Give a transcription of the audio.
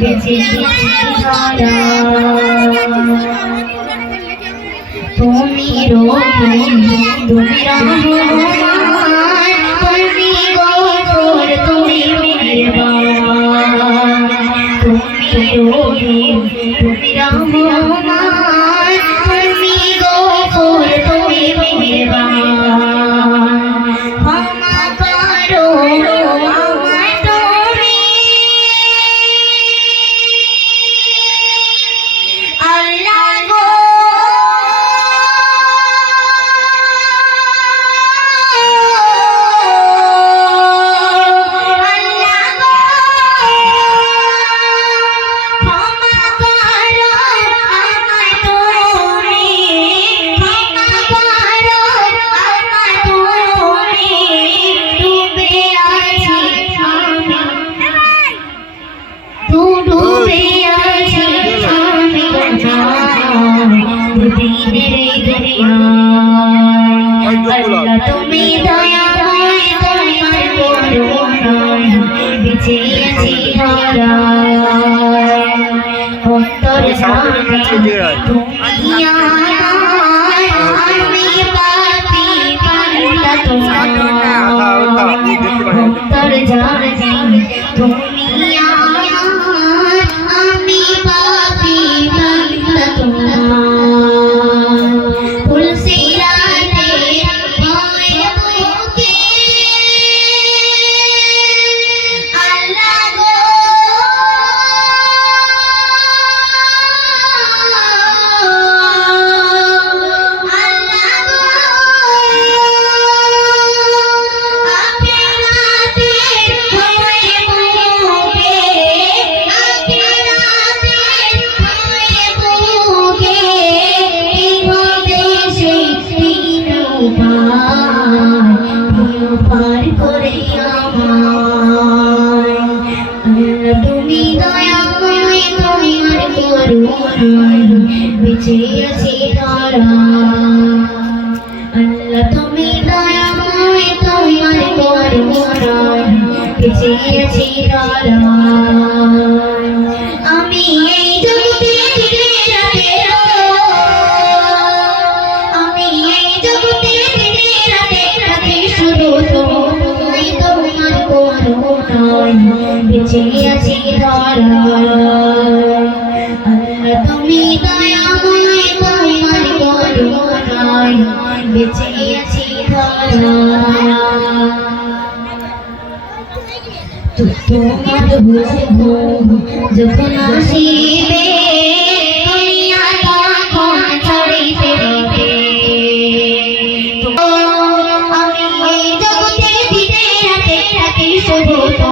বেঁচে ধরা তুমি রহিম তুমি রহমান তুমি গফুর তুমি মেহেরবান তুমি রহিম তুমি রহমান তুমি গফুর তুমি মেহেরবান ক্ষমা করো আমায় তুমি আল্লাহ গো তুমি দয়াময় তোমার করুণায় বেঁচে আছি ধরা অন্তর জানে তুমি আমার আমি পাপী পাল্টা তোমার অন্তর জানে তুমি আমার আমি পাপী পাল্টা তোমার তুমি দয়াময় তোমার করুণায় বেঁচে আছি ধরা আল্লাহ তুমি দয়াময় তোমার করুণায় বেঁচে আছি ধরা আমি এই জগতে দিনে রাতে আমি এই জগতে দিনে রাতে রাতে শুধু তোমার করুণায় বেঁচে আছি ধরা আল্লাহ তুমি দয়াময় তোমার করুণায় বেঁচে আছি ধরা তোমার হুকুম যখন আসিবে